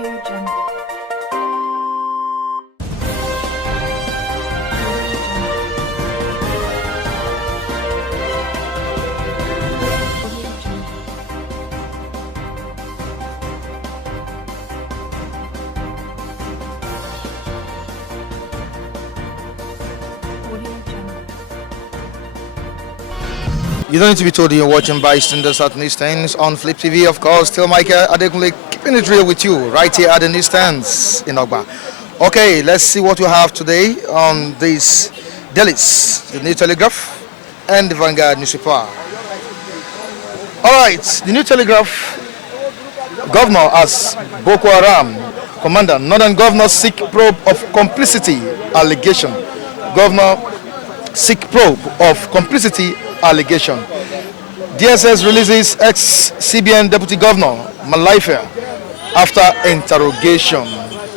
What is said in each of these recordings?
Audio Jungle. You don't need to be told you're watching Bystanders at Newsstands on Flip TV, of course. Still Michael Adekunle keeping it real with you right here at the Newsstands in Ogba. Okay, let's see what we have today on these dailies, the New Telegraph and the Vanguard newspaper. All right, the New Telegraph, Governor as Boko Haram commander, Northern Governor seek probe of complicity allegation. Governor seek probe of complicity allegation. DSS releases ex-CBN Deputy Governor Malaifa after interrogation.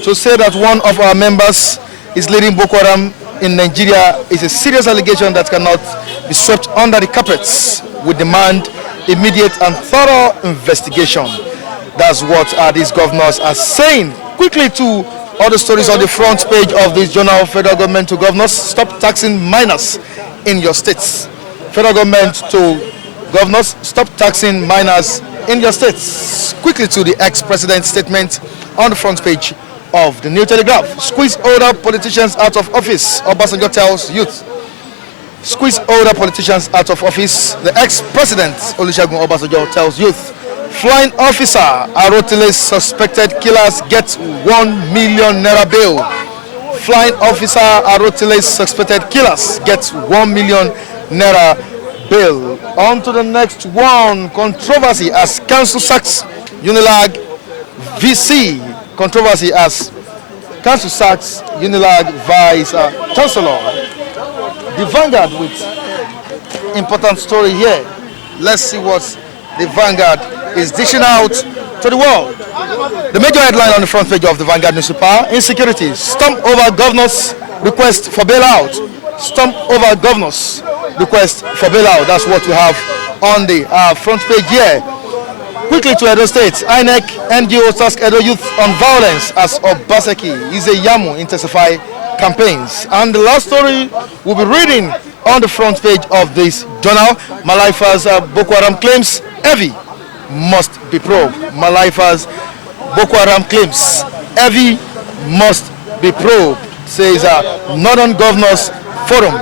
To say that one of our members is leading Boko Haram in Nigeria is a serious allegation that cannot be swept under the carpets. We demand immediate and thorough investigation. That's what these governors are saying. Quickly to other stories on the front page of this journal. Federal government to governors, stop taxing minors in your states. Federal government to governors, stop taxing minors in your states. Quickly to the ex-president's statement on the front page of the New Telegraph. Squeeze older politicians out of office, Obasanjo tells youth. Squeeze older politicians out of office, the ex-president Olusegun Obasanjo tells youth. Flying officer Arotile's suspected killers get 1 million naira bail. Flying officer Arotile's suspected killers get 1 million naira bail. On to the next one. Controversy as council sacks Unilag VC. Controversy as council sacks Unilag Vice Chancellor. The Vanguard with important story here. Let's see what the Vanguard is dishing out to the world. The major headline on the front page of the Vanguard newspaper: Insecurity. Stomp over governors' request for bailout. Stomp over governors' request for bailout. That's what we have on the front page here. Quickly to Edo State. INEC NGO task Edo youth on violence as Obaseki is a Yamu intensify campaigns. And the last story we'll be reading on the front page of this journal: Malaifa's Boko Haram claims heavy must be probed. Malaifa's Boko Haram claims heavy must be probed, says Northern Governors Forum.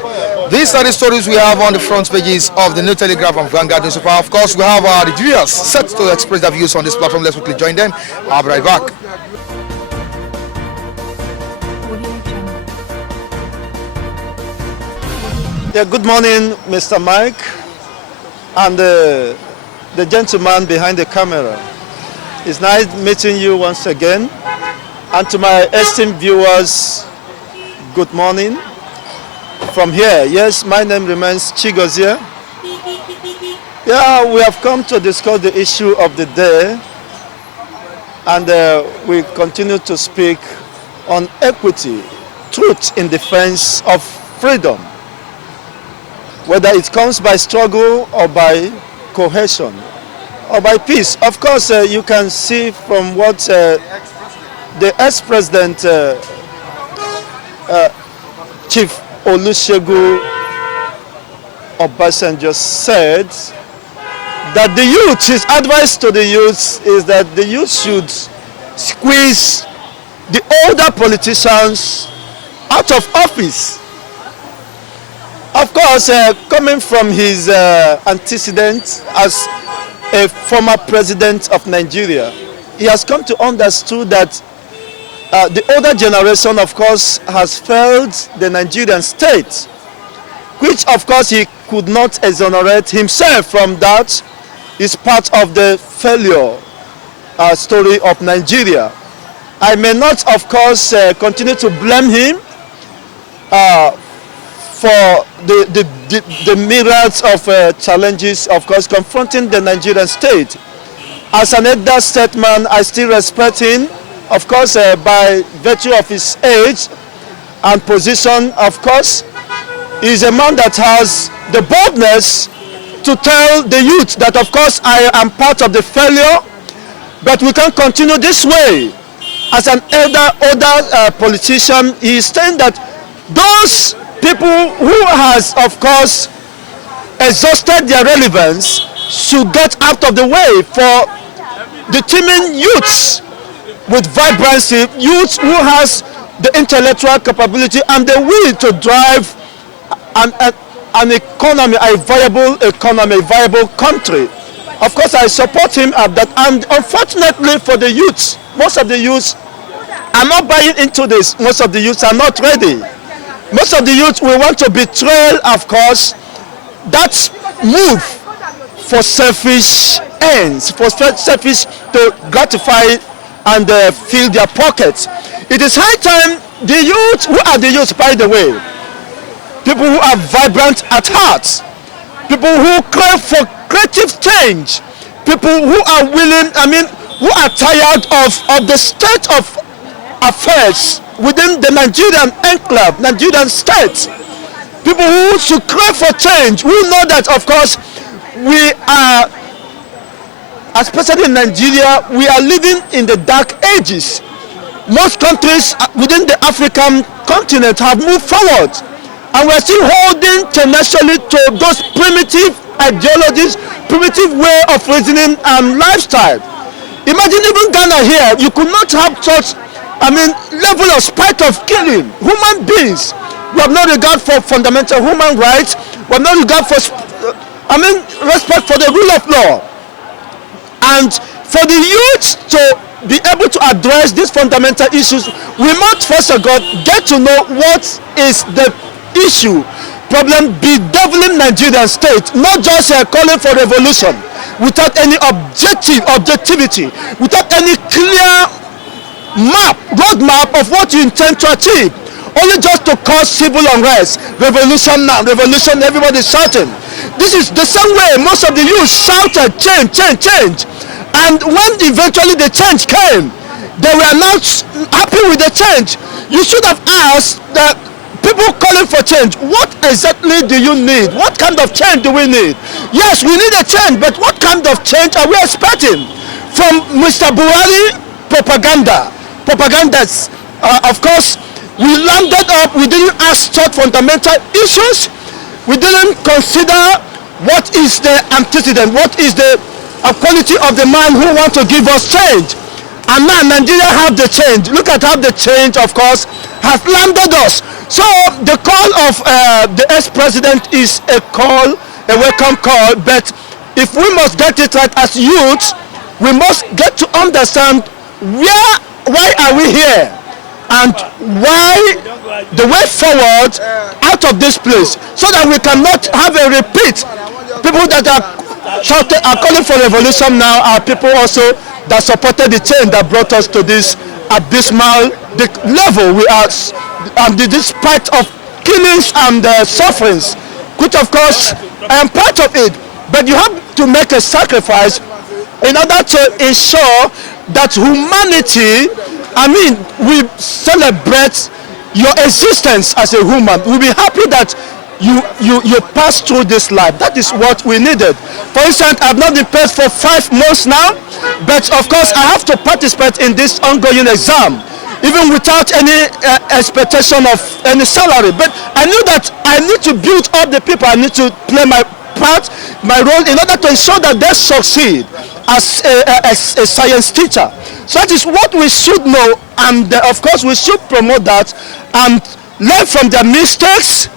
These are the stories we have on the front pages of the New Telegraph and Vanguard newspaper. Of course, we have the viewers set to express their views on this platform. Let's quickly join them. I'll be right back. Yeah, good morning, Mr. Mike, and the gentleman behind the camera. It's nice meeting you once again. And to my esteemed viewers, good morning. From here, yes, my name remains Chigozie. Yeah, we have come to discuss the issue of the day, and we continue to speak on equity, truth in defense of freedom, whether it comes by struggle or by cohesion or by peace. Of course, you can see from what the ex-president Chief Olusegun Obasanjo said, that the youth, his advice to the youth is that the youth should squeeze the older politicians out of office. Of course, coming from his antecedent as a former president of Nigeria, he has come to understand that the older generation, of course, has failed the Nigerian state, which, of course, he could not exonerate himself from. That is part of the failure story of Nigeria. I may not, of course, continue to blame him for the myriads of challenges, of course, confronting the Nigerian state. As an elder statesman, I still respect him, of course, by virtue of his age and position. Of course, he's a man that has the boldness to tell the youth that, of course, I am part of the failure, but we can't continue this way. as an older politician, he is saying that those people who has, of course, exhausted their relevance should get out of the way for the teeming youths with vibrancy, youths who has the intellectual capability and the will to drive an economy, a viable economy, a viable country. Of course, I support him at that. And unfortunately for the youths, most of the youths are not buying into this. Most of the youths are not ready. Most of the youths will want to betray, of course, that move for selfish ends, for selfish to gratify and fill their pockets. It is high time the youth, who are the youth, by the way, people who are vibrant at heart, people who crave for creative change, people who are willing, who are tired of the state of affairs within the Nigerian enclave, Nigerian state, people who should crave for change, who know that, of course, we are, especially in Nigeria, we are living in the dark ages. Most countries within the African continent have moved forward, and we are still holding tenaciously to those primitive ideologies, primitive way of reasoning and lifestyle. Imagine even Ghana here, you could not have such, level of spite of killing human beings. We have no regard for fundamental human rights. We have no regard for, respect for the rule of law. And for the youth to be able to address these fundamental issues, we must first of all get to know what is the issue, problem bedeviling Nigerian state, not just calling for revolution without any objectivity, without any clear roadmap of what you intend to achieve, only just to cause civil unrest. Revolution now, revolution, everybody shouting. This is the same way most of the youth shouted change, change, change. And when eventually the change came, they were not happy with the change. You should have asked that people calling for change, what exactly do you need? What kind of change do we need? Yes, we need a change, but what kind of change are we expecting? From Mr. Buhari, propagandas. Of course, we landed up, we didn't ask such fundamental issues. We didn't consider what is the antecedent, what is the quality of the man who wants to give us change. And now Nigeria have the change. Look at how the change, of course, has landed us. So the call of the ex-president is a welcome call, but if we must get it right as youths, we must get to understand why are we here, and why the way forward out of this place, so that we cannot have a repeat. People that are calling for revolution now are people also that supported the change that brought us to this abysmal level we are, and despite of killings and sufferings, which of course I am part of it, but you have to make a sacrifice in order to ensure that humanity, we celebrate your existence as a human. We'll be happy that you pass through this life. That is what we needed. For instance, I've not been paid for 5 months now, but of course I have to participate in this ongoing exam, even without any expectation of any salary. But I knew that I need to build up the people. I need to play my part, my role, in order to ensure that they succeed as a science teacher. So that is what we should know, and of course we should promote that and learn from their mistakes,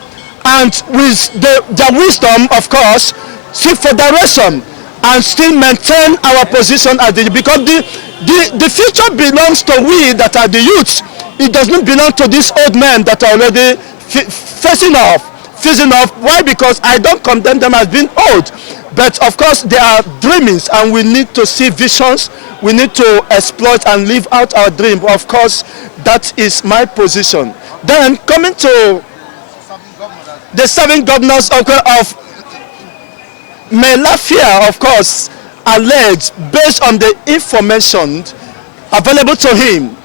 and with their wisdom, of course, seek for direction and still maintain our position as because the future belongs to we that are the youths. It does not belong to these old men that are already fizzing off. Why? Because I don't condemn them as being old, but of course they are dreamings, and we need to see visions. We need to exploit and live out our dream. Of course, that is my position. Then coming to the 7 governors of Melafia, of course, alleged, based on the information available to him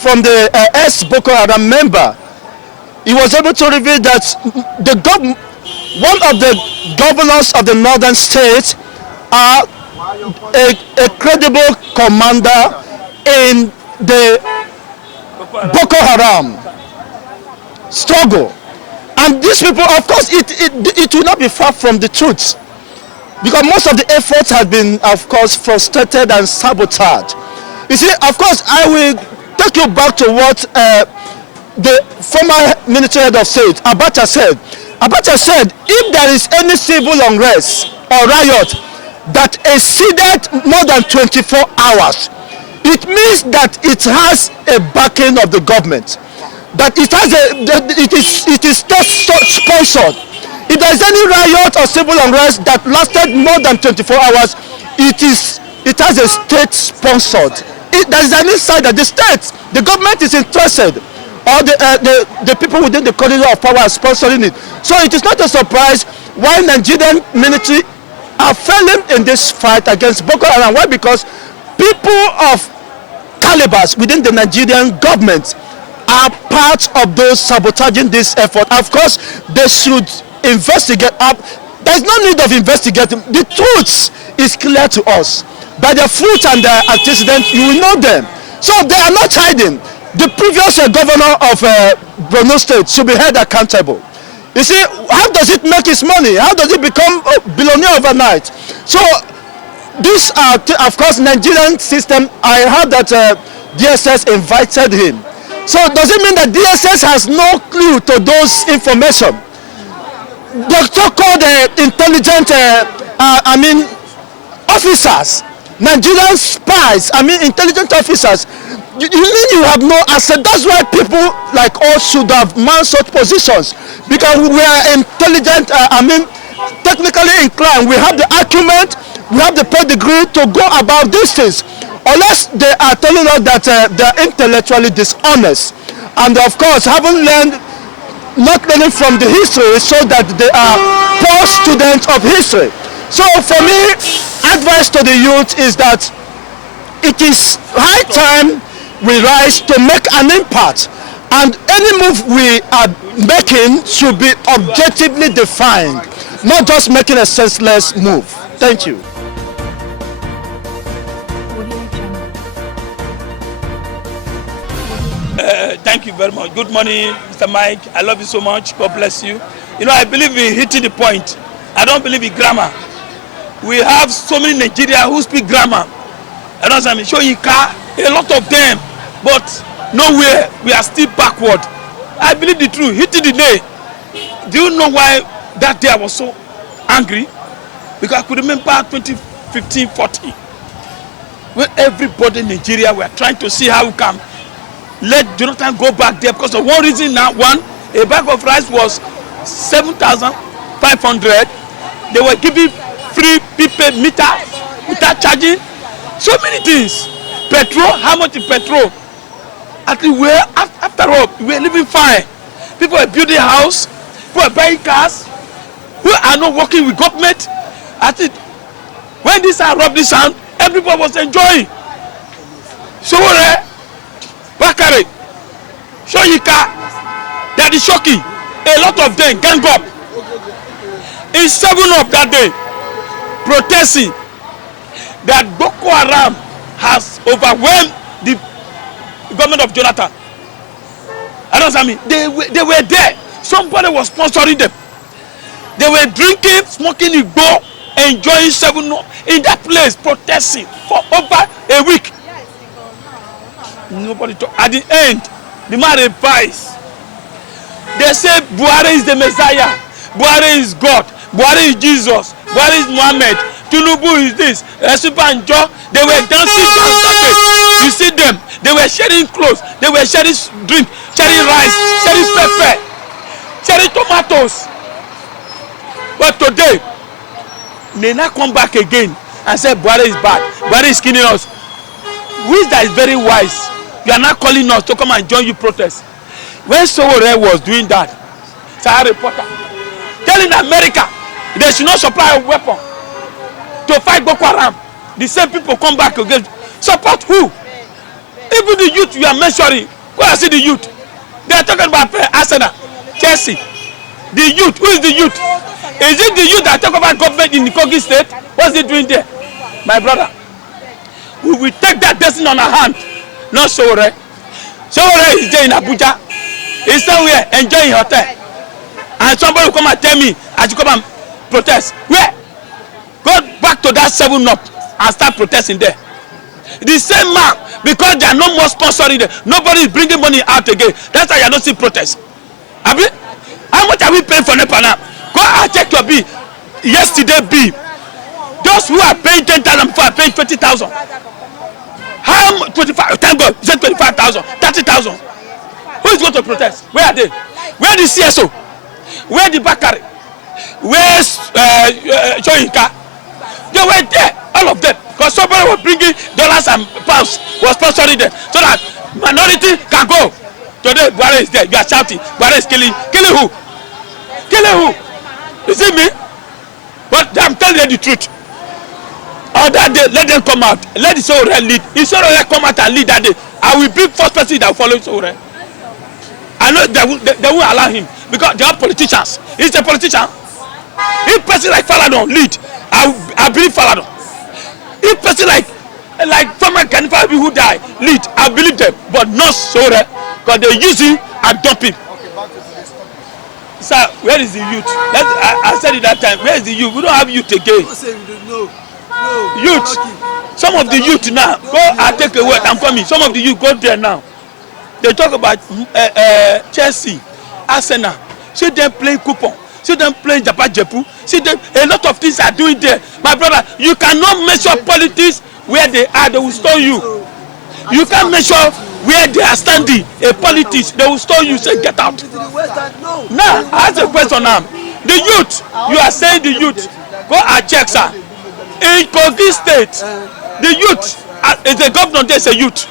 from the ex-Boko Haram member, he was able to reveal that one of the governors of the northern states are a credible commander in the Boko Haram struggle. And these people, of course, it will not be far from the truth. Because most of the efforts have been, of course, frustrated and sabotaged. You see, of course, I will take you back to what the former military head of state, Abacha said. Abacha said, if there is any civil unrest or riot that exceeded more than 24 hours, it means that it has a backing of the government. That it has it is state-sponsored. If there is any riot or civil unrest that lasted more than 24 hours, it has a state-sponsored. There is an insight that the government is interested, or the people within the corridor of power are sponsoring it. So it is not a surprise why Nigerian military are failing in this fight against Boko Haram. Why? Because people of calibers within the Nigerian government are part of those sabotaging this effort. Of course, they should investigate up. There's no need of investigating. The truth is clear to us. By their fruit and their antecedents, you will know them. So they are not hiding. The previous governor of Borno State should be held accountable. You see, how does it make his money? How does it become a billionaire overnight? So this, of course, Nigerian system, I heard that DSS invited him. So does it mean that DSS has no clue to those information? The so-called intelligent, officers, Nigerian spies, intelligent officers, you mean you have no asset? That's why people like us should have man such positions, because we are intelligent, technically inclined. We have the acumen, we have the pedigree to go about these things. Unless they are telling us that they are intellectually dishonest, and of course not learning from the history, so that they are poor students of history. So for me, advice to the youth is that it is high time we rise to make an impact, and any move we are making should be objectively defined, not just making a senseless move. Thank you. Thank you very much. Good morning, Mr. Mike. I love you so much. God bless you. You know, I believe in hitting the point. I don't believe in grammar. We have so many Nigerians who speak grammar. I know what I mean. Shoyinka, a lot of them, but nowhere. We are still backward. I believe the truth. Hitting the nail. Do you know why that day I was so angry? Because I could remember 2015-14, when everybody in Nigeria were trying to see how we can let Jonathan go back there, because of one reason. Now, a bag of rice was 7,500. They were giving free prepaid meter charging, so many things. Petrol, how much is petrol? At least after all, we are living fine. People are building house, people are buying cars, who are not working with government. I think when this robbed this sound, everybody was enjoying. So Bakare, Shoyinka, that is shocking. A lot of them gang up. In 7 up that day, protesting that Boko Haram has overwhelmed the government of Jonathan. I know what I mean. They were there. Somebody was sponsoring them. They were drinking, smoking igbo, enjoying 7 up in that place, protesting for over a week. Nobody talk. At the end, the man replies. They say Buhari is the Messiah, Buhari is God, Buhari is Jesus, Buhari is Muhammad, Tinubu is this, Obasanjo. They were dancing that day. You see them, they were sharing clothes, they were sharing drink, sharing rice, sharing pepper, sharing tomatoes. But today, they now come back again and say Buhari is bad, Buhari is killing us. Which that is very wise. You are not calling us to come and join you protest. When Sowore was doing that, Sahara reporter telling America they should not supply a weapon to fight Boko Haram. The same people come back again. Support who? Even the youth you are mentioning. Go and see the youth. They are talking about Arsenal, Chelsea. The youth. Who is the youth? Is it the youth that talk about government in the Kogi state? What's he doing there? My brother, we will take that destiny on our hand. Not Sowore. Sowore is there in Abuja. He's somewhere enjoying hotel. And somebody will come and tell me I should come and protest. Where? Go back to that 7-Up and start protesting there. The same man, because they are no more sponsoring them, nobody is bringing money out again. That's why you are not seeing protests. How much are we paying for NEPA now? Go and check your bill. Yesterday bill. Those who are paying 10,000 before are paying 20,000. How much? 25? Thank God. You said 25,000, 30,000. Who is going to protest? Where are they? Where the CSO? Where the Bakari? Where's Joyinka? They were there, all of them. Because somebody was bringing dollars and pounds, was sponsoring them. So that minority can go. Today, Buhari is there. You are shouting. Buhari is killing. Killing who? Killing who? You see me? But I'm telling you the truth. On that day, let them come out. Let the Sowore lead. If Sowore come out and lead that day, I will be first person that will follow Sowore. I know they won't allow him because they are politicians. He's a politician. If person like Faladon lead, I believe Faladon. If person like former Kanifa who die lead, I believe them. But not Sowore because they use him and dump him. Sir, where is the youth? I said it that time. Where is the youth? We don't have youth again. No. Youth. Some of the youth now. Go and take a word. I'm coming. Some of the youth go there now. They talk about Chelsea, Arsenal. See them playing coupon. See them playing Japa Jepu. See them. A lot of things are doing there. My brother, you cannot measure politics where they are. They will stone you. You can't measure where they are standing. A politics, they will stone you. Say get out. Now, I ask a question now. The youth, you are saying the youth. Go and check, sir. In Kogi State, the youth is a governor. There's a youth.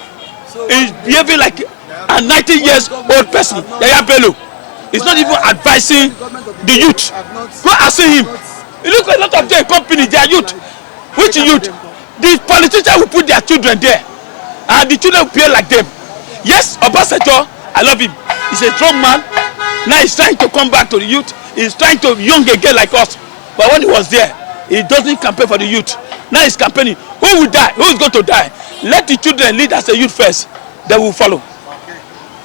He's behaving like a 90 years old person. Yaya Bello. He's not even advising the youth. Go and see him. You look at a lot of their companies, they are youth. Which youth? The politicians will put their children there. And the children will behave like them. Yes, Obasanjo, I love him. He's a strong man. Now he's trying to come back to the youth. He's trying to be young again like us. But when he was there, he doesn't campaign for the youth. Now he's campaigning. Who will die? Who is going to die? Let the children lead as a youth first. They will follow.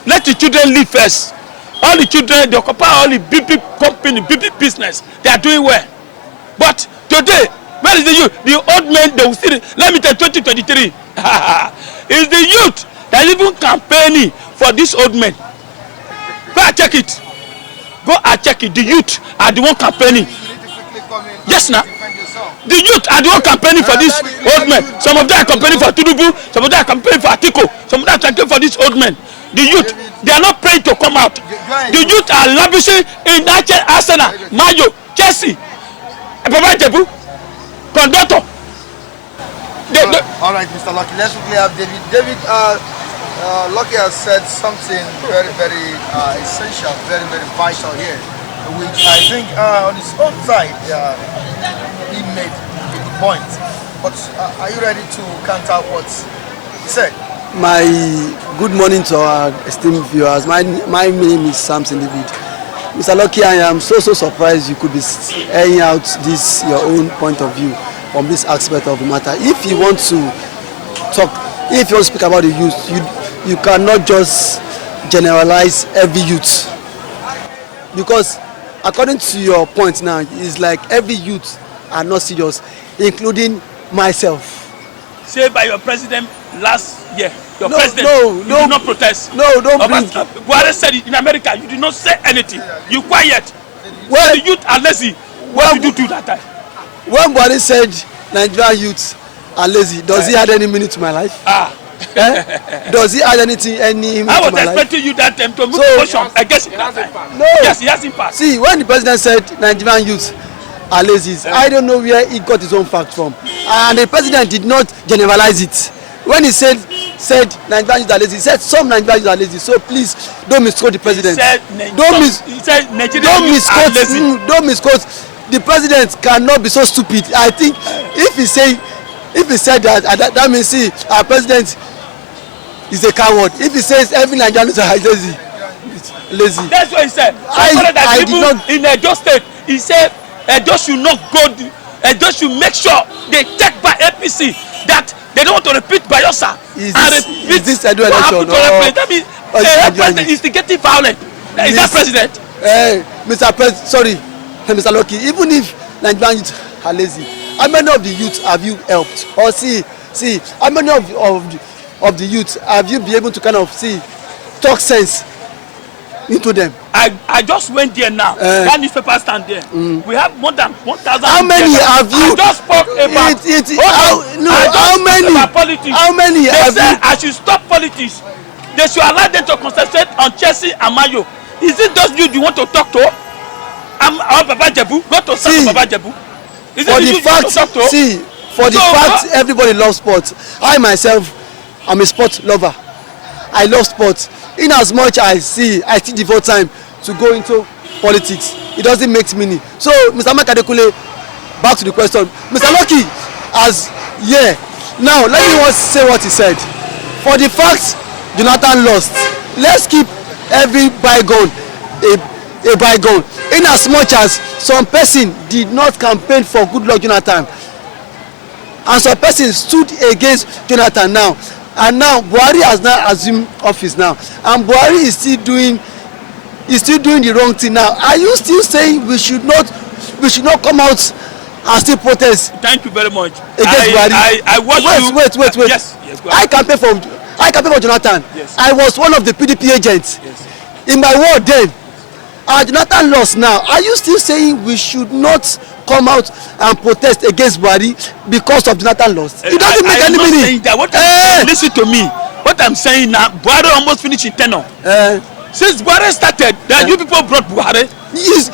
Let the children lead first. All the children, they occupy all the big company, big business. They are doing well. But today, where is the youth? The old men, they will still, let me tell you, 2023. It's the youth that is even campaigning for these old men. Go and check it. Go and check it. The youth are the one campaigning. Yes, now. The youth are the one campaigning for these old men. Some of them are campaigning for Tinubu. Some of them are campaigning for Atiko. Some of them are campaigning for these old men. The youth, they are not praying to come out. The youth are lavishing in Arsenal, Mayo, Chelsea, Papa Jebu, Conductor. All right, Mr. Lucky, let's quickly have David. David, Lucky has said something very, very essential, very, very vital here, which I think on his own side, he made a good point. But are you ready to counter what he said? My good morning to our esteemed viewers. My name is Samson David. Mr. Lucky, I am so surprised you could be airing out this your own point of view from this aspect of the matter. If you want to talk, if you want to speak about the youth, you cannot just generalize every youth, because according to your point now, it's like every youth are not serious, including myself. Say by your president last year. Your president, you did not protest. No, don't bring. Buhari said it in America. You did not say anything. You quiet. Well, the youth are lazy. What did you do that time? When Buhari said Nigerian youth are lazy, does he add any meaning to my life? Does he add anything, any meaning to my life? I was expecting you that time to move motion against it that time. No. Yes, he has impact. See, when the president said Nigerian youth are lazy, I don't know where he got his own fact from. And the president did not generalize it. When he said Nigerian youth are lazy, he said some Nigerian youth are lazy. So please don't misquote the president. He said Nigerian youth are lazy. Don't misquote. The president cannot be so stupid. I think if he said that, that means see our president is a coward. If he says every Nigerian youth are lazy. That's what he said. I did not. In Edo State, he said Edo should not go. Edo should make sure they check by APC that they don't want to repeat Bayelsa. Is this Edo election? president instigating violence. Is that president? Mr. President, sorry, Mr. Lucky. Even if Nigerian youth are lazy, how many of the youth have you helped? Or see, how many of the youth have you been able to kind of talk sense into them? I just went there now. That newspaper stand there. We have more than 1,000. How many have you? I just spoke about. How many? About politics. How many they have say you? I should stop politics. They should allow them to concentrate on Chelsea and Mayo. Is it those you want to talk to? I'm Baba Jebu. Go to see Baba Jebu. Is for it the fact, for the fact everybody loves sports. I myself am a sport lover. I love sports. In as much I still devote time to go into politics. It doesn't make meaning. So, Mr. Mike Adekule, back to the question. Mr. Lucky, now let me say what he said. For the fact Jonathan lost, let's keep every bygone a bygone. In as much as some person did not campaign for Goodluck Jonathan, and some person stood against Jonathan now, and now Buhari has now assumed office now, and Buhari is still doing the wrong thing now. Are you still saying we should not come out and still protest? Thank you very much. Against Buhari. I watch wait. Yes, go I campaign for Jonathan. Yes. I was one of the PDP agents. Yes. In my ward then. Jonathan lost now. Are you still saying we should not come out and protest against Buhari because of Jonathan lost? It doesn't make any meaning. Listen to me. What I'm saying now, Buhari almost finished in tenure. Since Buhari started, you people brought Buhari. Yes.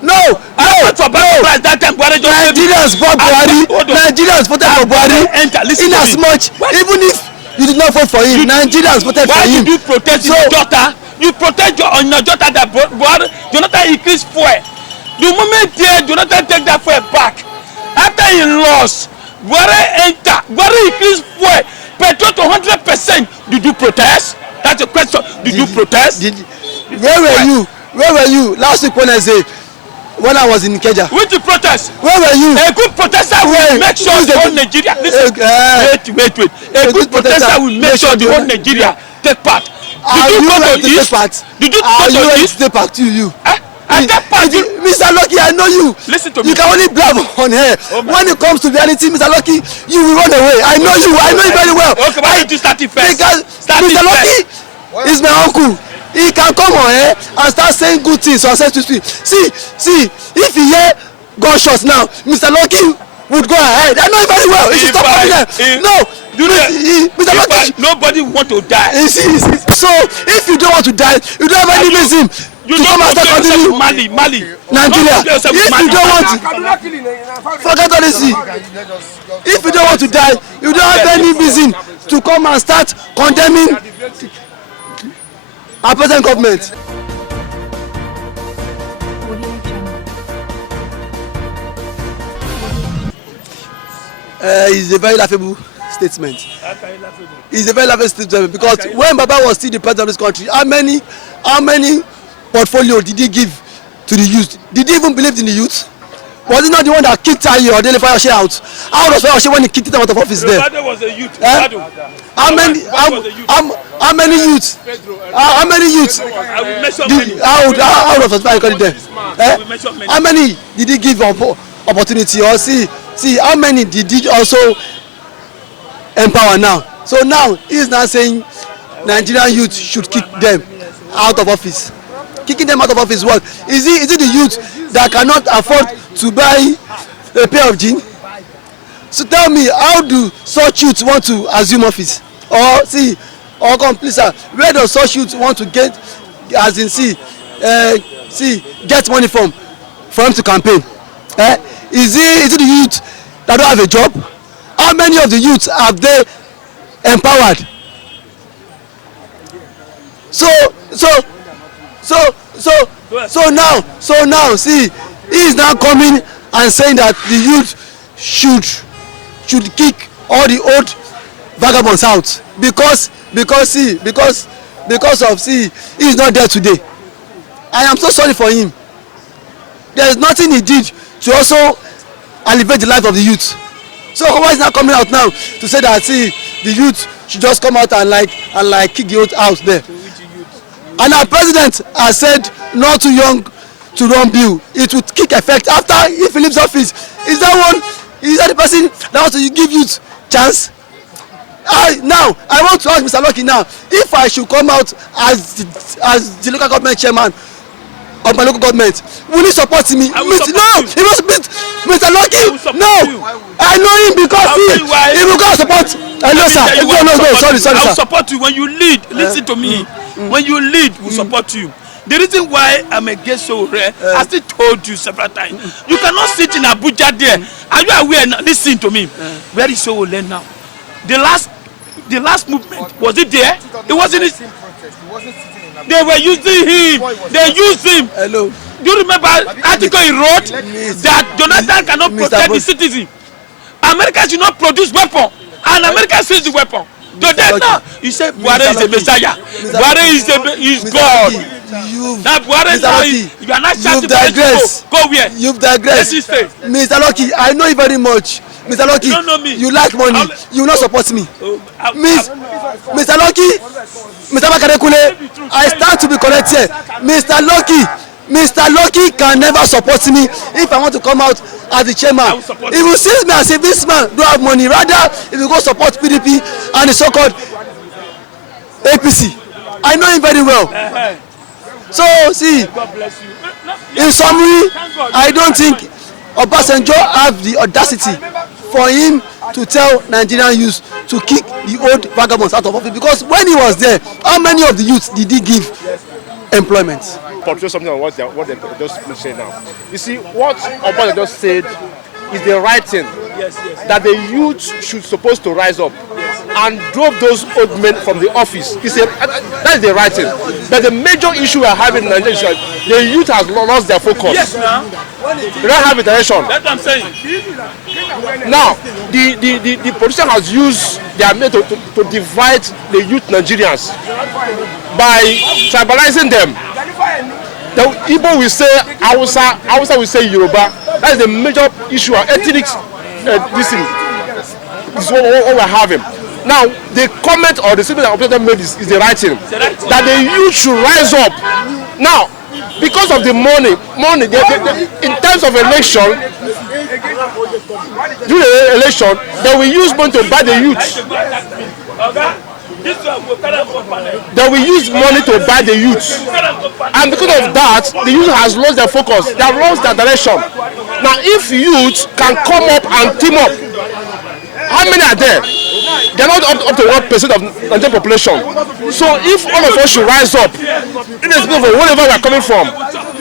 No. Nigerians brought Buhari. Nigerians voted for Buhari. In as much, even if you did not vote for him, Nigerians voted for him. Why did you protest your daughter? You protect your daughter that Buhari, Jonathan increased fuel. The moment Jonathan take that fuel back, after he lost, Buhari increased fuel, petrol to 100%. Did you protest? That's a question. Did you protest? Where were you last week Wednesday when I was in Ikeja? Which protest? Where were you? A good protester will make sure the whole Nigeria. Listen, wait. A good protester will make sure the whole Nigeria take part. Did you go to East? Did you go to East? Take part to you. Mr. Lucky, I know you. Listen to me. You can only blab on here. When it comes to reality, Mr. Lucky, you will run away. I know you. I know you very well. Okay, why don't you start it first? Because Mr. Lucky is my uncle. He can come on here and start saying good things on sense to speak. See, if he hear gunshots now, Mr. Lucky would go ahead. I know you very well. He should stop coming there. No. Mr. Lucky, nobody want to die. So if you don't want to die, you don't have any reason to come and start continue. Mali. Nigeria. If you don't want to, forget all this. If you don't want to die, you don't have any reason to come and start condemning our present government. It's a very laughable statement. It's a very laughable statement because when Baba was still the president of this country, how many portfolio did he give to the youth? Did he even believe in the youth? Was he not the one that kicked Ayo or Dele Fayose out? How was Fayose when he kicked him out of office there? Was a youth. How many youths? How many youths? How many did he give opportunity? Or see how many did he also empower now? So now he is now saying Nigerian youth should kick them out of office. Kicking them out of office, what? Is it the youth that cannot afford to buy a pair of jeans? So tell me, how do such youths want to assume office? Or where does such youths want to get, get money from for him to campaign? Is it the youth that don't have a job? How many of the youths have they empowered? So now, see, he is now coming and saying that the youth should kick all the old vagabonds out because he is not there today. I am so sorry for him. There is nothing he did to also elevate the life of the youth. So why is now coming out now to say that the youth should just come out and like kick the youth out there. And our president has said not too young to run bill. It would kick effect after if he leaves office. Is that the person that wants to give youth chance? Now I want to ask Mr. Lucky now, if I should come out as the local government chairman of my local government, will he support me? No, he must meet Mr. Lucky. No, I know him because he will go support. No, sir. No, sorry, I will sir. support you when you lead. Listen to me. When you lead, we support you. The reason why I'm against so rare, I still told you several times. You cannot sit in Abuja there. Are you aware now? Listen to me. Where is Sowore now? The last movement, was it there? It wasn't. They were using him. They used him. Hello. Do you remember article he wrote that Jonathan cannot protect the citizen? America should not produce weapon, and America sells the weapon. Today now, you say Buhari is the Messiah. Buhari is God. Now Buhari now you are not shouting for go where? You've digressed. Mr. Lucky, I know you very much. Mr. Lucky, you like money. You will not support me. Mr. Lucky, Mr. Makarekule, I stand to be correct here. Mr. Lucky can never support me if I want to come out as the chairman. He will see me as if this man don't have money. Rather, if you go support PDP and the so-called APC. I know him very well. So, see, in summary, I don't think Obasanjo have the audacity for him to tell Nigerian youth to kick the old vagabonds out of office, because when he was there, how many of the youths did he give employment? Portray something on what they just say now. You see, what Obasanjo just said is the right thing. That the youth should supposed to rise up and drove those old men from the office. That is the right thing. But the major issue we are having in Nigeria is that the youth has lost their focus. Yes, now. They don't have a direction. That's what I'm saying. Now, the politician has used their method to divide the youth Nigerians by tribalizing them. The Igbo will say Hausa will say Yoruba. That is the major issue. Ethnic this is what we're having. Now, the comment or the statement that Obasanjo made is the right thing. That the youth should rise up. Now, because of the money in terms of election, during the election, they will use money to buy the youth. They will use money to buy the youth. And because of that, the youth has lost their focus. They have lost their direction. Now, if youth can come up and team up, how many are there? They are not up to 1% of Nigerian population. So if all of us should rise up, irrespective of wherever we are coming from,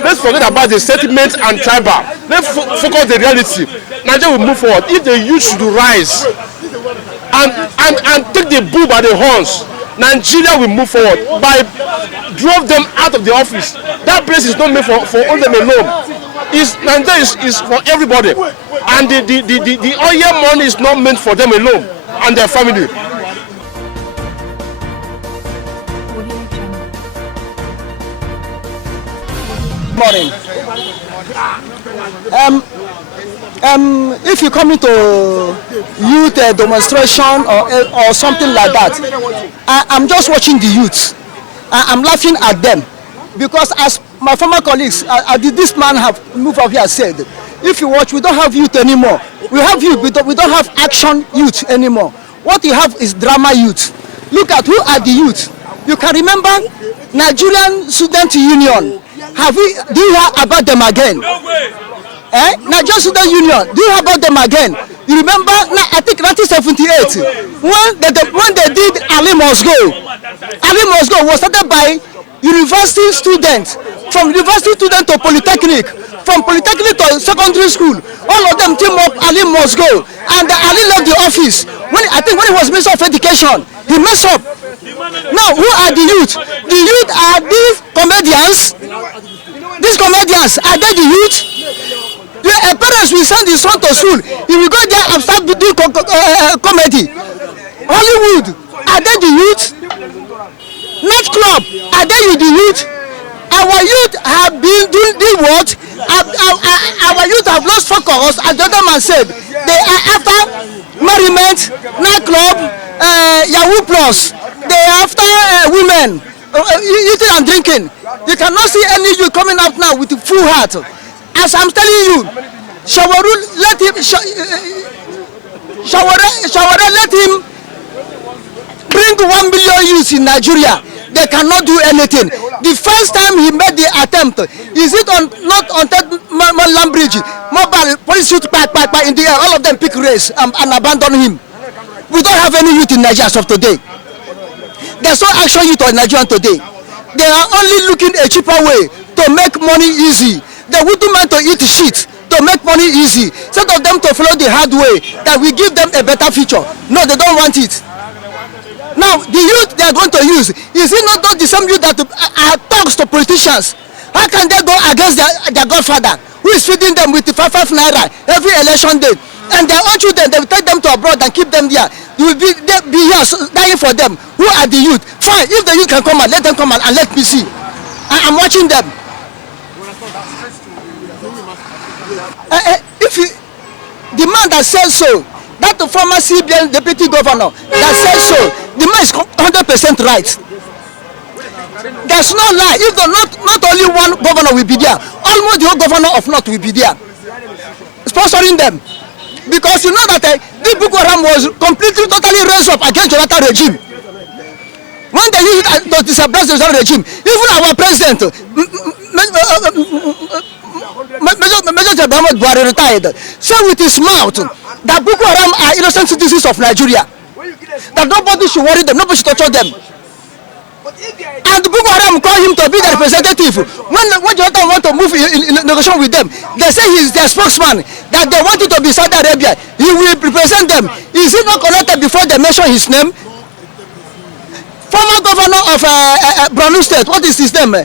let's forget about the sentiment and tribal. Let's focus on the reality. Nigeria will move forward. If the youth should rise and take the bull by the horns, Nigeria will move forward by drove them out of the office. That place is not made for only them alone. Nigeria is for everybody, and the oil money is not meant for them alone and their family. Morning. If you come into youth demonstration or something like that, I'm just watching the youth. I'm laughing at them because, as my former colleagues, this man have moved up here said, if you watch, we don't have youth anymore. We have youth, we don't have action youth anymore. What we have is drama youth. Look at who are the youth. You can remember Nigerian Student Union. Do you hear about them again? No way. Nigerian Student Union, do you hear about them again? You remember, I think 1978, when they did Ali Must Go. Ali Must Go was started by university students, from university student to polytechnic, from polytechnic to secondary school. All of them team up Ali Must Go, and Ali left the office. I think when he was Minister of Education, he messed up. Now, who are the youth? The youth are these comedians. These comedians, are they the youth? The parents will send his son to school. He will go there and start doing comedy. Hollywood, are they the youth? Nightclub, are they the youth? Our youth have been doing what? Our youth have lost focus, as the other man said. They are after merriment, nightclub, Yahoo plus, they are after women, eating and drinking. You cannot see any youth coming out now with a full heart. As I'm telling you, Shawaru, let him, Shawara, let him bring 1 million youths in Nigeria. They cannot do anything. The first time he made the attempt, is it on not on Land Bridge, mobile police shoot back in the air, all of them pick race and abandon him. We don't have any youth in Nigeria as of today. There's no action youth in Nigeria today. They are only looking a cheaper way to make money easy. They wouldn't mind to eat shit to make money easy. Instead of them to follow the hard way that will give them a better future. No, they don't want it. Now, the youth they are going to use, is it not the same youth that talks to politicians? How can they go against their godfather, who is feeding them with 5 naira every election day? And their own children, they will take them to abroad and keep them there. You will be here dying for them. Who are the youth? Fine, if the youth can come out, let them come out and let me see. I'm watching them. The man that says so, that the former CBN deputy governor that says so, the man is 100% right. There's no lie. If not only one governor will be there, almost the whole governor of North will be there, sponsoring them. Because you know that the Boko Haram was completely, totally raised up against Jonathan regime. When they used it to disabuse the regime, even our president, Major General Buhari retired, said with his mouth that Boko Haram are innocent citizens of Nigeria. That nobody should worry them, nobody should torture them. And Boko Haram called him to be the representative. When Jonathan want to move in negotiation with them, they say he's their spokesman, that they want it to be Saudi Arabia. He will represent them. Is it not connected before they mention his name? Former governor of Borno State, what is his name?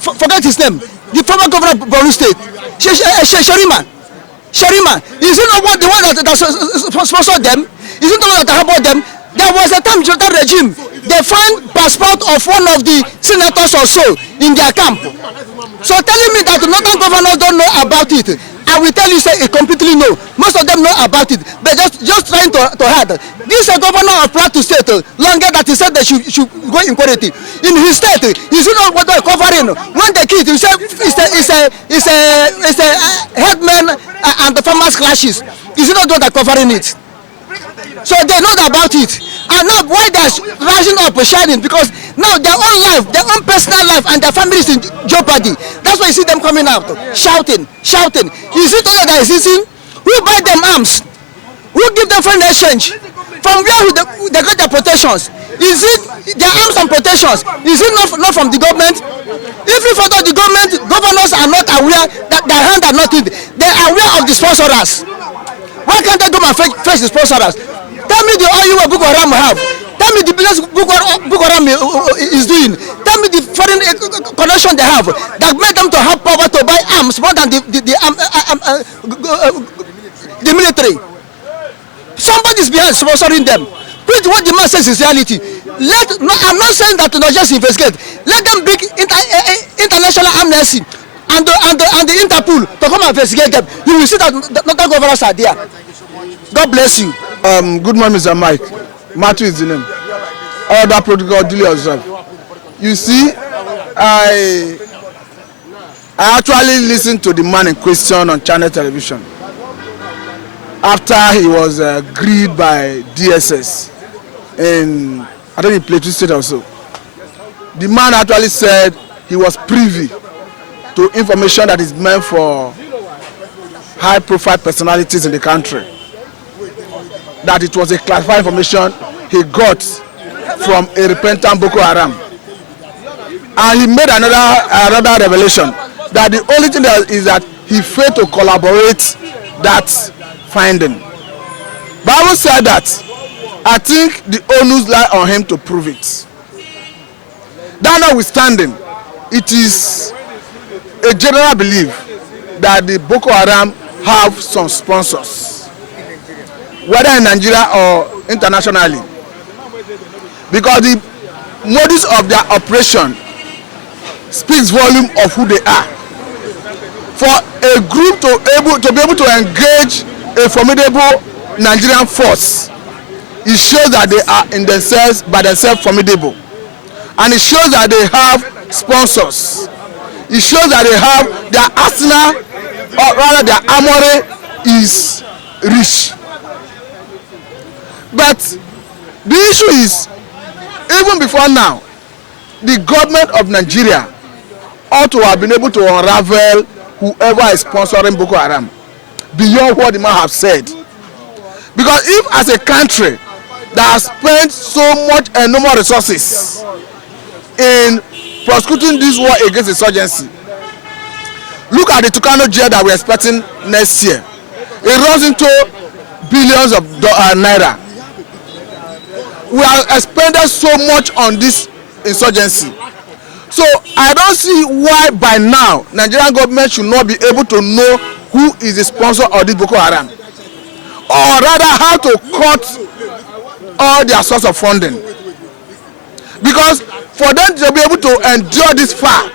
Forget his name. The former governor of Borno State, Sherima. Is it not the one that sponsored them? Is it not the one that harbored them? There was a time during that regime, they found passport of one of the senators or so in their camp. So telling me that the northern governors don't know about it, I will tell you, say it completely no. Most of them know about it, but just trying to hide. This is a governor of Plateau State, longer that he said they should go in quality. In his state, you see not what they're covering. When they kid, you say it's a headman and the farmers clashes. Is it not what they're covering it? So they know about it. And now why they're rising up shining? Because now their own life, their own personal life and their family is in jeopardy. That's why you see them coming out, shouting. Is it all that is easy? Who buy them arms? Who give them foreign exchange? From where they get their protections? Is it their arms and protections? Is it not from the government? If you follow the governors are not aware that their hands are not in, they are aware of the sponsors. Why can't they go and fetch the sponsors? Tell me the oil where Boko Haram have. Tell me the business Boko Haram is doing. Tell me the foreign connection they have that made them to have power to buy arms more than the military. Somebody is behind sponsoring them. Please, what the man says is reality. I'm not saying that to not just investigate. Let them bring international amnesty and the Interpol to come and investigate them. You will see that not all governors are there. God bless you. Good morning, Mr. Mike. Matthew is the name. All that protocol duly observed. You see, I actually listened to the man in question on channel television after he was grilled by DSS in, I think, in Plateau State also. The man actually said he was privy to information that is meant for high-profile personalities in the country. That it was a classified information he got from a repentant Boko Haram. And he made another revelation that the only thing is that he failed to collaborate that finding. Bible said that. I think the onus lie on him to prove it. That notwithstanding, it is a general belief that the Boko Haram have some sponsors, whether in Nigeria or internationally, because the modus of their operation speaks volume of who they are. For a group to be able to engage a formidable Nigerian force it shows that they are in themselves by themselves formidable, and it shows that they have sponsors. It shows that they have their arsenal, or rather their armory is rich. But the issue is, even before now, the government of Nigeria ought to have been able to unravel whoever is sponsoring Boko Haram beyond what the man have said. Because if as a country that has spent so much enormous resources in prosecuting this war against insurgency, look at the Tucano jail that we're expecting next year. It runs into billions of naira. We have expended so much on this insurgency. So I don't see why by now Nigerian government should not be able to know who is the sponsor of this Boko Haram, or rather how to cut all their source of funding. Because for them to be able to endure this far,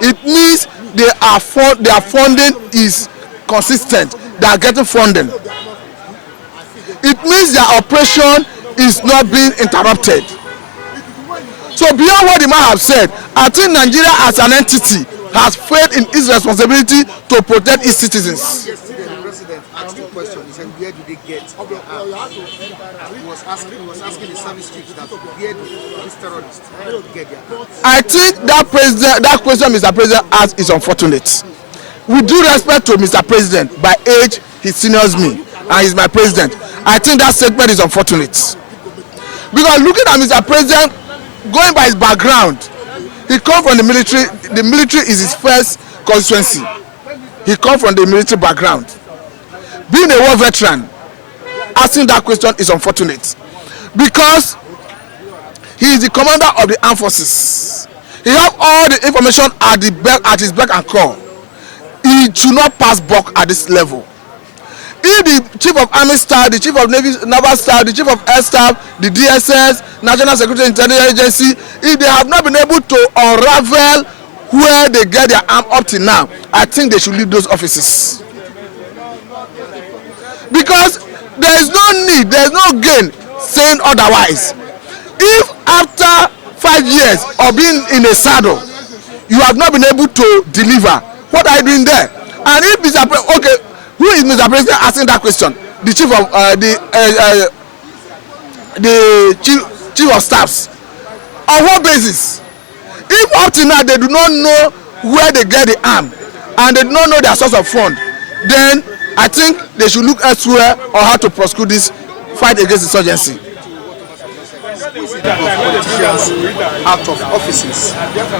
it means their funding is consistent. They are getting funding. It means their operation is not being interrupted. So beyond what the man have said, I think Nigeria as an entity has failed in its responsibility to protect its citizens. Yesterday, the president asked a question. He said, "Where do they get?" He was asking the service chiefs that where do these terrorists get their arms? I think that question Mr. President asked is unfortunate. With due respect to Mr. President, by age he seniors me and he's my president. I think that statement is unfortunate. Because looking at Mr. President, going by his background, he comes from the military. The military is his first constituency. He comes from the military background. Being a war veteran, asking that question is unfortunate. Because he is the commander of the armed forces. He has all the information at his beck and call. He should not pass buck at this level. If the chief of army staff, the chief of naval staff, the chief of air staff, the DSS, National Security Intelligence Agency, if they have not been able to unravel where they get their arm up to now, I think they should leave those offices. Because there is no need, there is no gain saying otherwise. If after 5 years of being in a saddle, you have not been able to deliver, what are you doing there? And if Mr. Okay, who is Mr. President asking that question? The chief of the chief of staffs. On what basis? If up to now they do not know where they get the arm and they do not know their source of fund, then I think they should look elsewhere on how to prosecute this fight against insurgency. Politicians out of offices.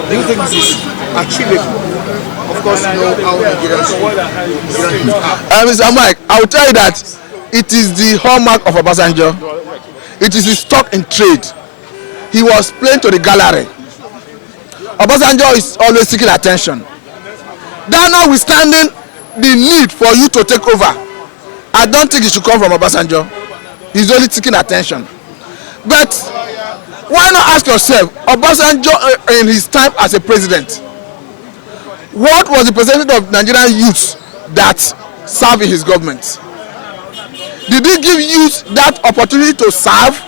Do you think this is achievable? Of course, you know how Nigerians are. Mr. Mike, I will tell you that it is the hallmark of Obasanjo. It is his stock in trade. He was playing to the gallery. Obasanjo is always seeking attention. That notwithstanding the need for you to take over, I don't think it should come from Obasanjo. He's only seeking attention. But why not ask yourself, Obasanjo in his time as a president, what was the percentage of Nigerian youths that serve in his government? Did he give youth that opportunity to serve?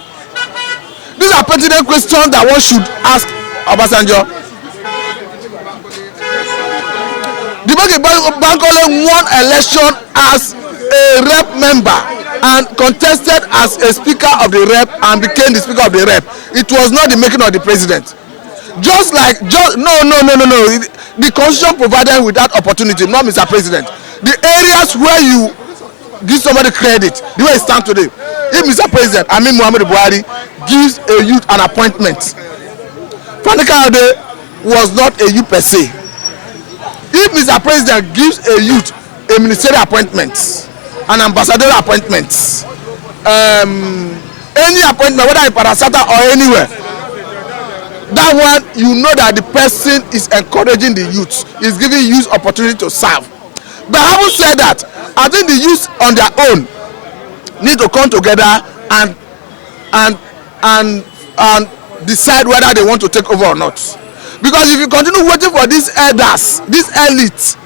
These are pertinent questions that one should ask Obasanjo. Bankole won election as a rep member and contested as a speaker of the rep and became the speaker of the rep. It was not the making of the president. No. The constitution provided with that opportunity, not Mr. President. The areas where you give somebody credit, the way it stands today, if Mr. President, Muhammadu Buhari, gives a youth an appointment, Fani Kayode was not a youth per se. If Mr. President gives a youth a ministerial appointment, an ambassadorial appointment, any appointment, whether in Parasata or anywhere, that one, you know that the person is encouraging the youth, is giving youth opportunity to serve. But having said that, I think the youth on their own need to come together and decide whether they want to take over or not. Because if you continue waiting for these elders, these elites,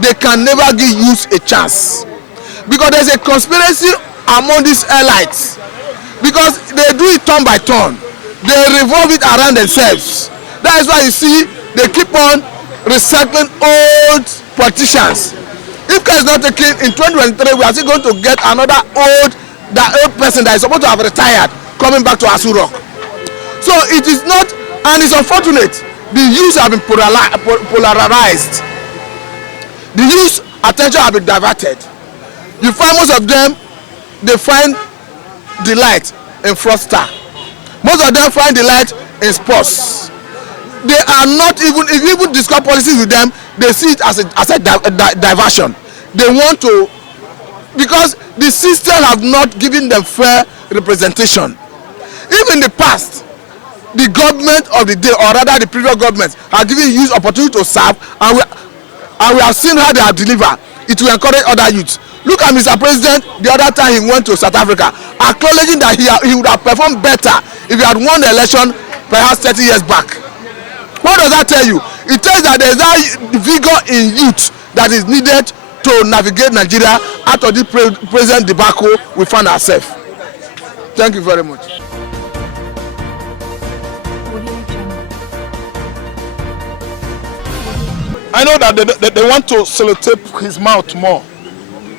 they can never give youth a chance. Because there's a conspiracy among these elites because they do it turn by turn. They revolve it around themselves. That is why you see they keep on recycling old politicians. If care is not taken in 2023, we are still going to get another old person that is supposed to have retired coming back to Asu Rock. So it is not, and it's unfortunate. The youth have been polarized. The youth attention have been diverted. You find most of them, they find delight in fraudster. Most of them find delight in sports. They are not even, if you even discuss policies with them, they see it as a diversion. They want to, because the system have not given them fair representation. Even in the past, the government of the day, or rather the previous government, have given youth opportunity to serve, and we have seen how they have delivered. It will encourage other youths. Look at Mr. President the other time he went to South Africa, acknowledging that he would have performed better if he had won the election perhaps 30 years back. What does that tell you? It tells that there is that vigor in youth that is needed to navigate Nigeria out of the present debacle we find ourselves. Thank you very much. I know that they want to sellotape his mouth more.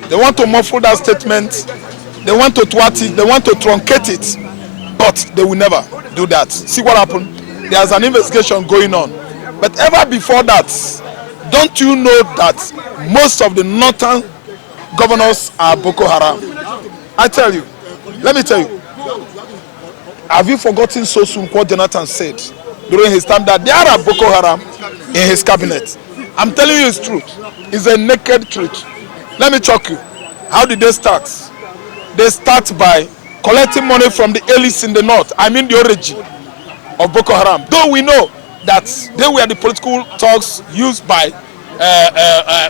They want to muffle that statement. They want to twat it. They want to truncate it. But they will never do that. See what happened? There's an investigation going on. But ever before that, don't you know that most of the northern governors are Boko Haram? I tell you. Let me tell you. Have you forgotten so soon what Jonathan said during his time that there are Boko Haram in his cabinet? I'm telling you it's truth. It's a naked truth. Let me shock you. How did they start? They start by collecting money from the elites in the north. I mean the origin of Boko Haram. Though we know that they were the political thugs used by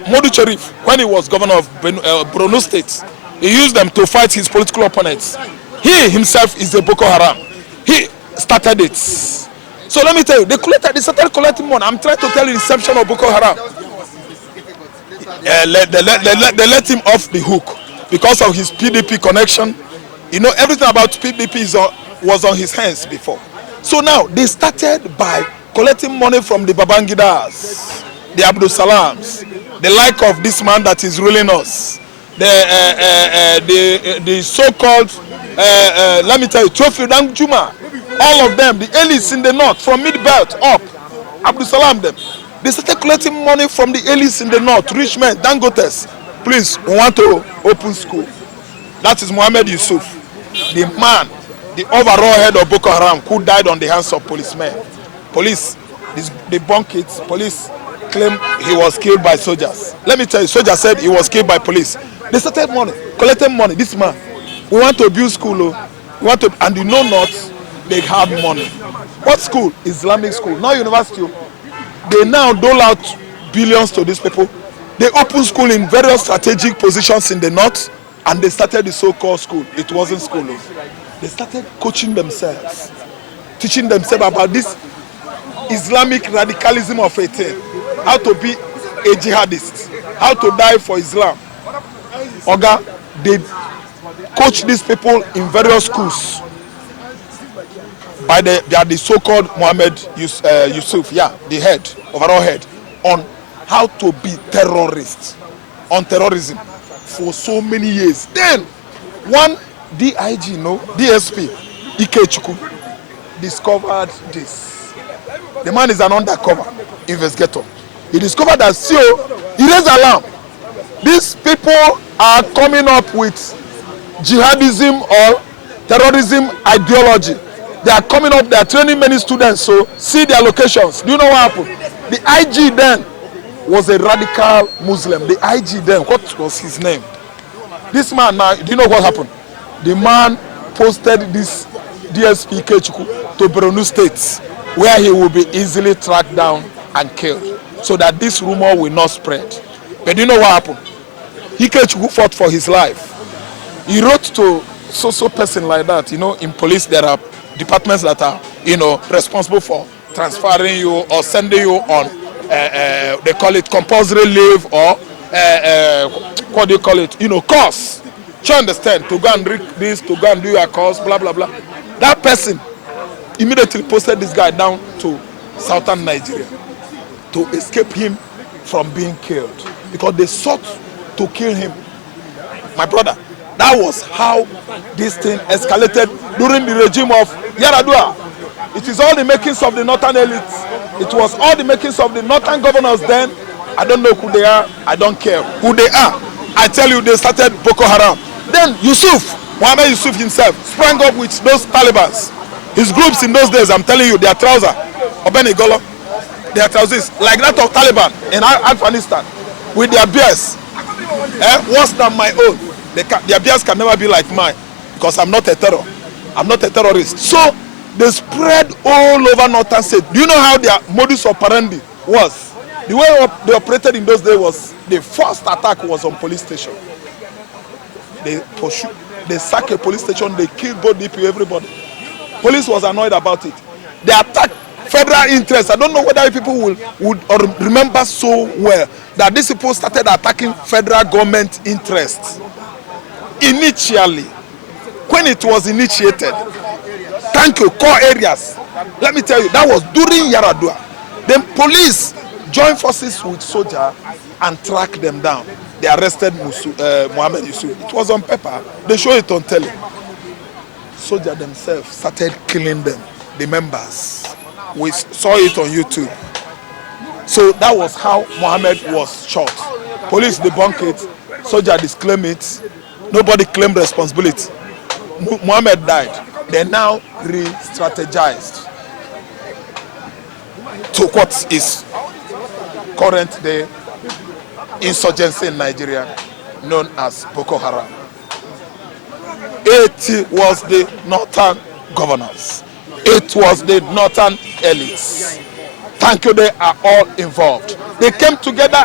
Modu Sharif when he was governor of Borno State. He used them to fight his political opponents. He himself is a Boko Haram. He started it. So let me tell you, they started collecting money. I'm trying to tell you the inception of Boko Haram. They let him off the hook because of his PDP connection. You know, everything about PDP was on his hands before. So now they started by collecting money from the Babangidas, the Abdul Salams, the like of this man that is ruling us, the so-called, let me tell you, Trophy Dangjuma, all of them, the elites in the north, from mid-belt up, Abdul Salam them. They started collecting money from the elites in the north, rich men, Dangotes. Please, we want to open school. That is Mohammed Yusuf, the man, the overall head of Boko Haram, who died on the hands of policemen. Police debunk it. Police claim he was killed by soldiers. Let me tell you, soldiers said he was killed by police. They started collecting money. This man, we want to build school. We want to, and you know not, they have money. What school? Islamic school, not university. They now dole out billions to these people. They open school in various strategic positions in the north, and they started the so-called school. It wasn't school. They started coaching themselves, teaching themselves about this Islamic radicalism of a thing, how to be a jihadist, how to die for Islam. Oga, they coach these people in various schools by the so-called Mohammed Yusuf, the head, overall head, on how to be terrorists, on terrorism for so many years. Then one DIG, DSP, Ikechukwu, discovered this. The man is an undercover investigator. He discovered that he raised alarm. These people are coming up with jihadism or terrorism ideology. They are coming up, they are training many students, so see their locations. Do you know what happened? The IG then was a radical Muslim. The IG then, what was his name? This man now, do you know what happened? The man posted this DSP Ikechukwu to Borno State, where he will be easily tracked down and killed, so that this rumor will not spread. But do you know what happened? Ikechukwu fought for his life. He wrote to so person like that. In police there are departments that are, responsible for transferring you or sending you on, they call it compulsory leave or, what do you call it, course. you understand? To go and read this, to go and do your course, blah, blah, blah. That person immediately posted this guy down to southern Nigeria to escape him from being killed because they sought to kill him. My brother, that was how this thing escalated during the regime of Yaradua. It is all the makings of the northern elites. It was all the makings of the northern governors then. I don't know who they are. I don't care who they are. I tell you, they started Boko Haram. Then Mohammed Yusuf himself sprang up with those Talibans. His groups in those days, I'm telling you, their trousers, Obenigolo, their trousers, like that of Taliban in Afghanistan, with their beards, worse than my own. Their beards can never be like mine, because I'm not a terror. I'm not a terrorist. So they spread all over northern state. Do you know how their modus operandi was? The way they operated in those days was, the first attack was on police station. They sacked a police station, they killed both DPO, everybody. Police was annoyed about it. They attacked federal interests. I don't know whether people would remember so well that these people started attacking federal government interests. Initially, when it was initiated, thank you, core areas. Let me tell you, that was during Yaradua. Then police joined forces with soldiers and tracked them down. They arrested Mohammed Yusuf. It was on paper. They show it on telly. Soldiers themselves started killing them, the members. We saw it on YouTube. So that was how Mohammed was shot. Police debunked it. Soldiers disclaimed it. Nobody claimed responsibility. Mohammed died. They now re-strategized to what is current day insurgency in Nigeria known as Boko Haram. It was the northern governors. It was the northern elites. Thank you, they are all involved. They came together,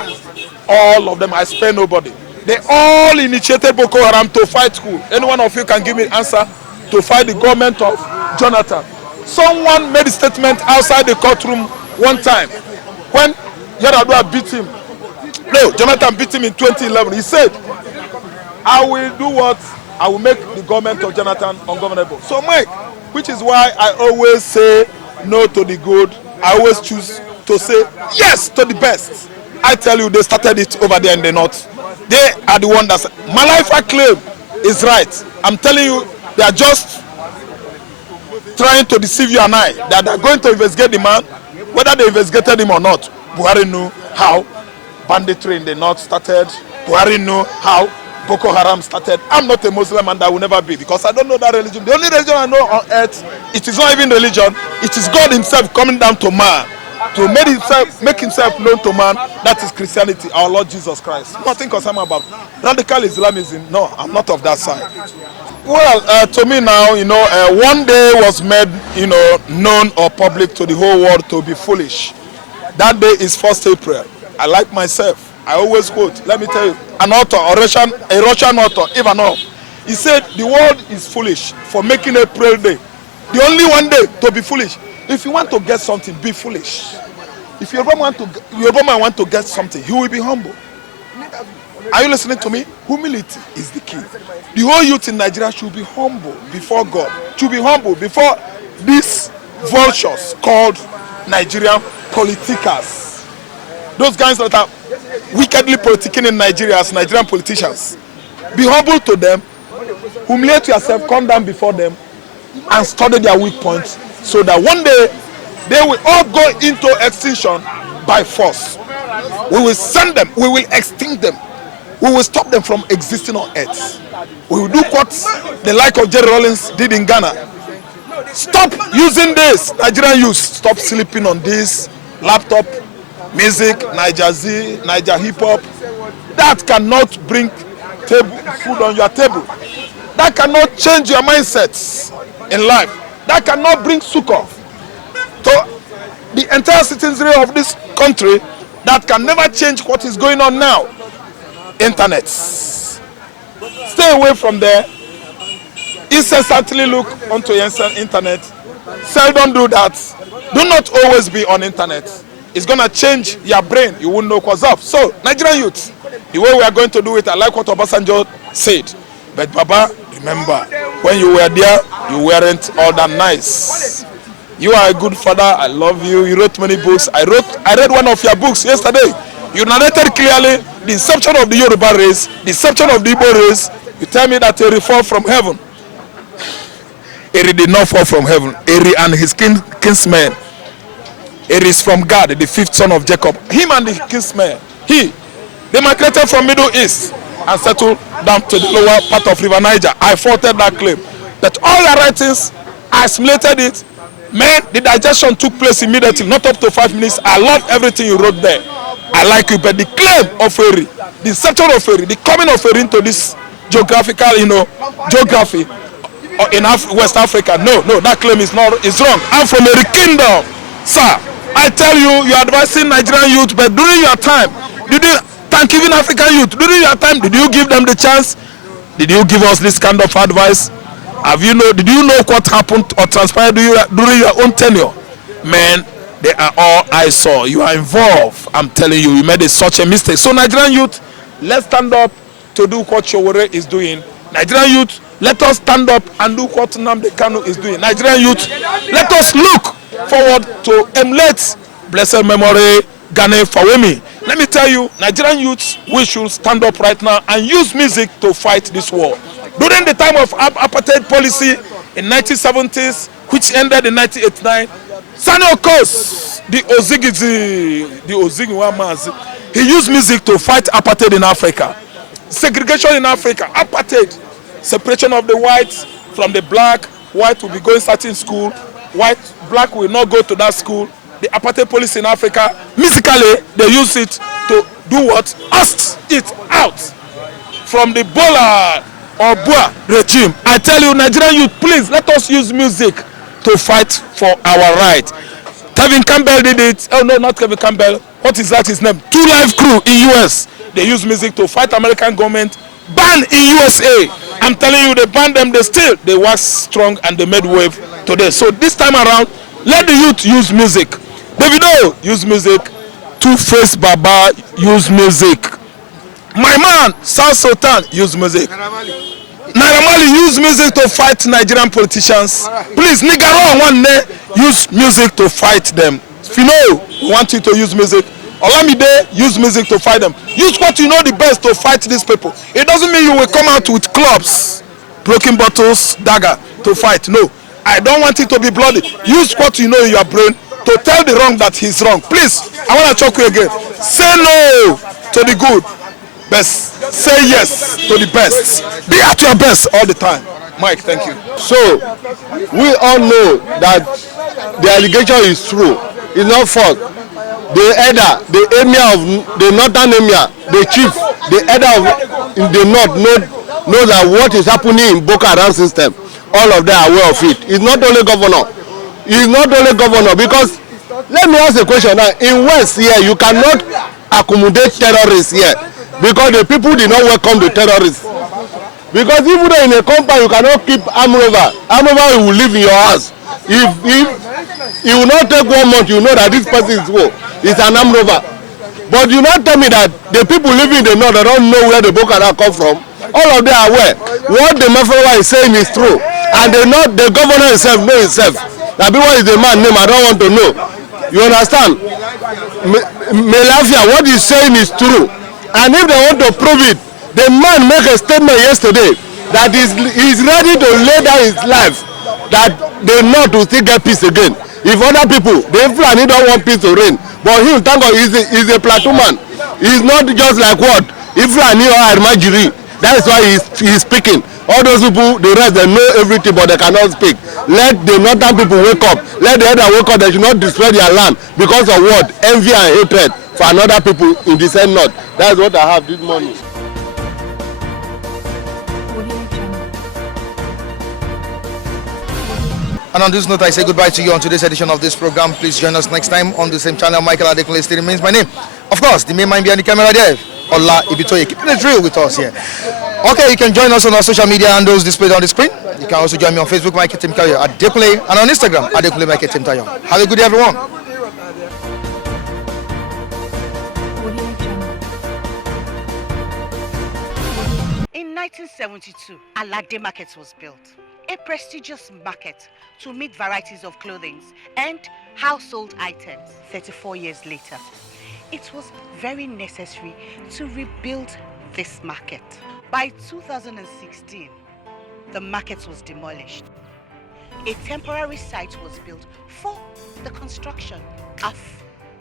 all of them, I spare nobody. They all initiated Boko Haram to fight who? Any one of you can give me an answer to fight the government of Jonathan. Someone made a statement outside the courtroom one time when Yaradua beat him. No, Jonathan beat him in 2011. He said, I will do what? I will make the government of Jonathan ungovernable. So Mike, which is why I always say no to the good. I always choose to say yes to the best. I tell you, they started it over there in the north. They are the one that my life I claim is right. I'm telling you, they are just trying to deceive you and I. That they are going to investigate the man, whether they investigated him or not. Buhari knew how banditry in the north started. Buhari knew how Boko Haram started. I'm not a Muslim and I will never be, because I don't know that religion. The only religion I know on earth, it is not even religion. It is God himself coming down to man to make himself known to man. That is Christianity, our Lord Jesus Christ. Nothing concerned about radical Islamism. No, I'm not of that side. Well, to me now, one day was made, known or public to the whole world to be foolish. That day is 1st April. I like myself. I always quote, let me tell you, an author, a Russian author, Ivanov, he said the world is foolish for making April Day. The only one day to be foolish. If you want to get something, be foolish. If your man want to get something, he will be humble. Are you listening to me? Humility is the key. The whole youth in Nigeria should be humble before God. Should be humble before these vultures called Nigerian politicals. Those guys that are wickedly politicking in Nigeria as Nigerian politicians. Be humble to them, humiliate yourself, come down before them, and study their weak points, so that one day they will all go into extinction by force. We will send them, we will extinct them, we will stop them from existing on earth. We will do what the like of Jerry Rollins did in Ghana. Stop using this, Nigerian youth, stop sleeping on this laptop, music, Niger Z, Niger hip hop. That cannot bring food on your table. That cannot change your mindsets in life. That cannot bring succor to the entire citizenry of this country. That can never change what is going on now. Internet. Stay away from there. Incessantly look onto your internet. Seldom do that. Do not always be on internet. It's going to change your brain. You won't know what's up. So, Nigerian youth, the way we are going to do it, I like what Obasanjo said. But Baba, remember, when you were there, you weren't all that nice. You are a good father. I love you. You wrote many books. I read one of your books yesterday. You narrated clearly the inception of the Yoruba race, the inception of the Igbo race. You tell me that Eri fall from heaven. Eri did not fall from heaven. Eri and his kinsmen. Eri is from God, the fifth son of Jacob. Him and the kinsmen. They migrated from Middle East and settled down to the lower part of River Niger. I faulted that claim. That all your writings, I assimilated it. Man, the digestion took place immediately, not up to 5 minutes. I love everything you wrote there. I like you, but the claim of Eri, the inception of Eri, the coming of Eri into this geographical, geography in West Africa, no, that claim is wrong. I'm from Eri Kingdom, sir. I tell you, you're advising Nigerian youth, but during your time, did you thank even African youth? During your time, did you give them the chance? Did you give us this kind of advice? Did you know what happened or transpired during your own tenure? Man, they are all I saw. You are involved. I'm telling you, you made such a mistake. So Nigerian youth, let's stand up to do what Showore is doing. Nigerian youth, let us stand up and do what Nnamdi Kanu is doing. Nigerian youth, let us look forward to emulate blessed memory Gane Fawemi. Let me tell you, Nigerian youths, we should stand up right now and use music to fight this war. During the time of apartheid policy in 1970s, which ended in 1989, Sani Okos, the Ozigi, he used music to fight apartheid in Africa. Segregation in Africa, apartheid, separation of the whites from the black. White will be going certain school, black will not go to that school. The apartheid policy in Africa, musically, they use it to do what? Oust it out from the Bola or Bua regime. I tell you, Nigerian youth, please let us use music to fight for our right. Kevin Campbell did it. Oh no, not Kevin Campbell. What is that his name? Two Live Crew in US. They use music to fight American government. Ban in USA. I'm telling you, they banned them. They wax strong and they made wave today. So this time around, let the youth use music. Davido use music. Two-Face Baba use music. My man South Sultan use music. Naira Marley use music to fight Nigerian politicians. Please, Nigaro one day use music to fight them. Fino, we want you to use music. Olamide, use music to fight them. Use what you know the best to fight these people. It doesn't mean you will come out with clubs, broken bottles, dagger to fight. No, I don't want it to be bloody. Use what you know in your brain to tell the wrong that he's wrong. Please, I want to talk to you again. Say no to the good. Best. Say yes to the best. Be at your best all the time. Mike, thank you. So, we all know that the allegation is true. It's not false. The elder, the emir of the northern emir, the chief, the elder of in the north know that what is happening in Boko Haram system. All of them are aware of it. It's not only governor. It's not only governor because let me ask a question now. In West here, you cannot accommodate terrorists here. Because the people did not welcome the terrorists. Because even though in a compound you cannot keep arm rover will live in your house. If he will not take 1 month, you know that this person is an arm rover. But you not tell me that the people living in the north, they don't know where the Boko Haram come from. All of them are aware. What the Mafia is saying is true. And the governor himself know himself. That people is the man name, I don't want to know. You understand? Melafia, what he's saying is true. And if they want to prove it, the man make a statement yesterday that he's ready to lay down his life that the North will still get peace again. If other people, the Fulani don't want peace to reign, but him, thank God, he's a plateau man. He's not just like what? If Fulani or Armajiri, that is why he's speaking. All those people, the rest, they know everything, but they cannot speak. Let the northern people wake up. Let the other wake up. They should not destroy their land because of what? Envy and hatred for another people in the same north. That's what I have this morning. And on this note, I say goodbye to you on today's edition of this program. Please join us next time on the same channel. Michael Adekunle still remains my name. Of course, the main mind behind the camera there, Ola Ibitoye. Keeping it real with us here. Okay, you can join us on our social media handles displayed on the screen. You can also join me on Facebook, Michael Tim Tayo, Adekunle, and on Instagram, Adekunle Michael Tim Tayo. Have a good day, everyone. In 1972, Alade Market was built, a prestigious market to meet varieties of clothing and household items. 34 years later, it was very necessary to rebuild this market. By 2016, the market was demolished. A temporary site was built for the construction of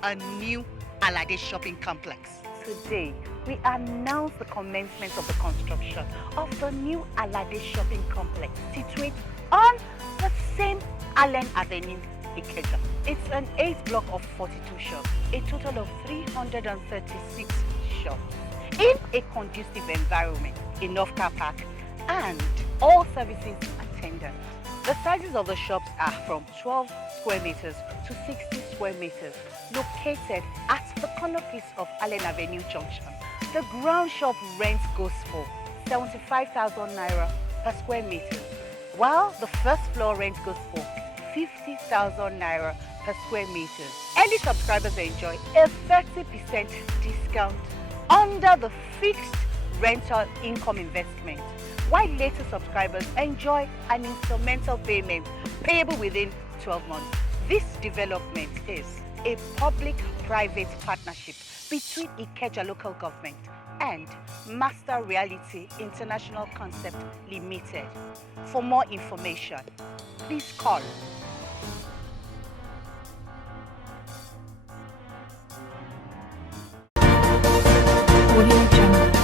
a new Alade shopping complex. Today, we announce the commencement of the construction of the new Alade shopping complex situated on the same Allen Avenue, Ikeja. It's an 8-block of 42 shops, a total of 336 shops, in a conducive environment, enough car park, and all services attended. The sizes of the shops are from 12 square meters to 60 square meters, located at the corner piece of Allen Avenue Junction. The ground shop rent goes for 75,000 naira per square meter, while the first floor rent goes for 50,000 naira per square meter. Early subscribers enjoy a 30% discount under the fixed rental income investment, while later subscribers enjoy an instrumental payment payable within 12 months. This development is a public-private partnership between Ikeja local government and Master Reality International Concept Limited. For more information, please call Audio Jungle.